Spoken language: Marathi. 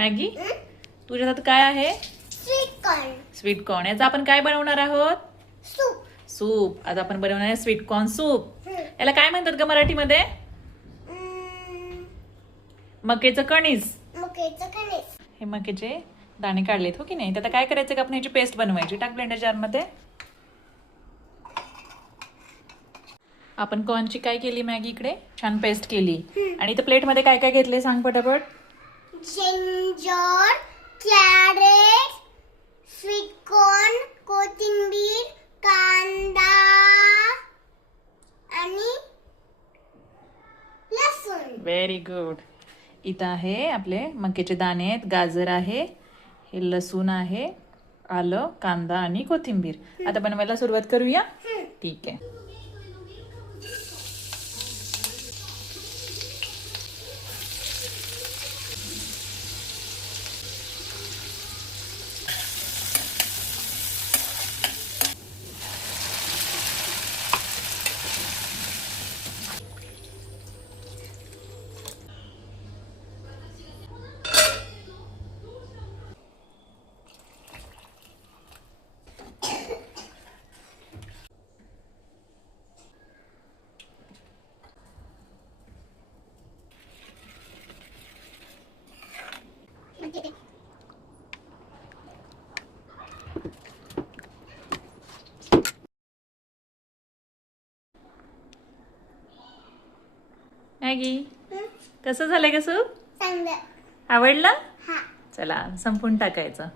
मॅगी तुझ्या हातात काय आहे? Sweet corn. Sweet corn. याचा आपण काय बनवणार आहोत? सूप. सूप. आज आपण बनवणार आहे स्वीट कॉर्न सूप. याला काय म्हणतात ग मराठीमध्ये? मकेचं कणीस. मकेचं कणीस. हे मकेचे दाणे काढलेत हो की नाही? आता काय करायचं का आपण ह्याची पेस्ट बनवायची. टाक ब्लेंडर जार मध्ये. आपण कॉर्नची काय केली मॅगी इकडे? छान पेस्ट केली. आणि इथं प्लेट मध्ये काय काय घेतले सांग पटापट. जिंजर, कॅरेट, स्वीट कॉर्न, कोथिंबीर, कांदा आणि लसूण. Very good. इथं आहे आपले मकेचे दाणे आहेत, गाजर आहे, हे लसूण आहे, आलं, कांदा आणि कोथिंबीर. आता बनवायला सुरुवात करूया. ठीक आहे. मॅगी कसं झालंय का सूप? चांगलं. आवडलं? हा. चला संपून टाकायचं.